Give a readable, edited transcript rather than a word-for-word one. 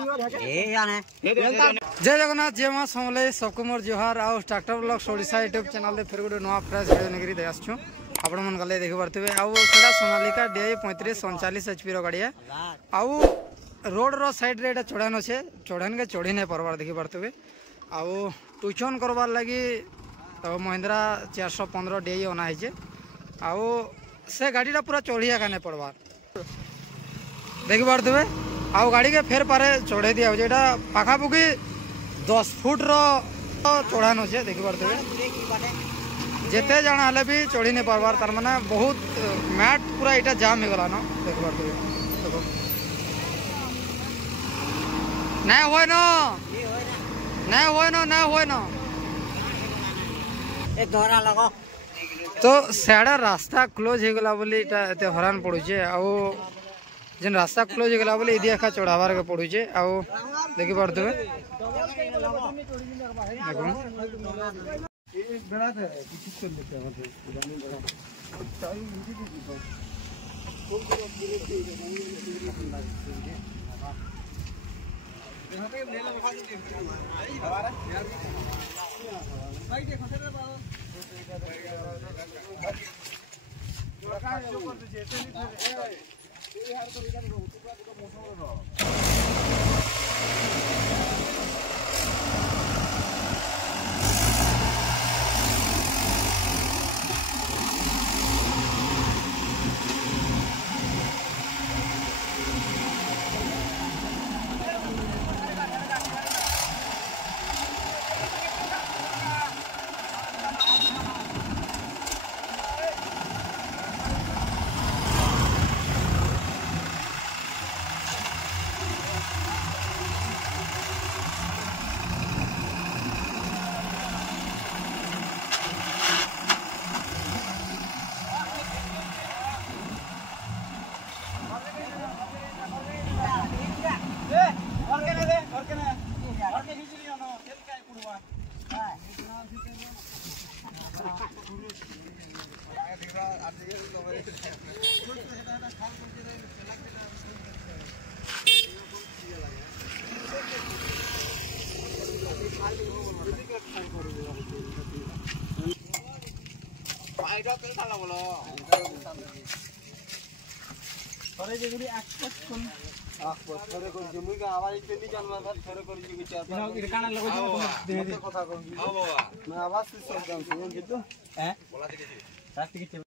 जय जगन्नाथ जय मां समले सबको मोर जोहार आउ tractor blogs Odisha YouTube channel रे फिर गोटे नुआ फ्रेश वीडियो नेकरी दे आछछु आपण मन गले देखि परथिबे आउ सेडा सोनालिका DI 3539 HP रो गाड़ी है आउ रोड रो साइड रे एटा चढ़ान अछि चढ़ान के चढ़ी नै परबार देखि परथिबे आउ टुचन करबार लागि तो महिंद्रा 415 DI ओना है आउ से गाड़ीटा पूरा चढ़िया का नहीं पड़वार देखी पारे आउ गाड़ी के फेर पारे चढ़े दिया जेटा पाखापुखी 10 फुट रो चढ़ान अच्छे देखी पारे जिते जाना हेले भी चढ़ी नहीं पार्बार तार माने बहुत मैट पूरा इटा जाम हो गला न देखी पारे देखो नहीं होय न नहीं होय न नहीं होय न ए दोरा लगो तो साड़ा रास्ता क्लोज हो गला बोली एते हरान पड़ुचे आउ जेन रास्ता क्लोज हो गला बोली इदी एका चढ़ावार के पड़ुचे आउ देखि परथबे देखो एक बेड़ा दे किछ कर लेते हैं टाइम हिंदी की यहां पे ले लो बखा दे हमारा भाई देखो तेरे बाबू थोड़े जेगुडी एक्सेस कोन थोड़े कोन जमुई का आवाज इतनी जानवा था थोड़े कोन जी विचार इरकाना लगो जी तुम कथा कहूं हां बाबा मैं आवाज से सब जान सुन जी तो हैं बोला दे के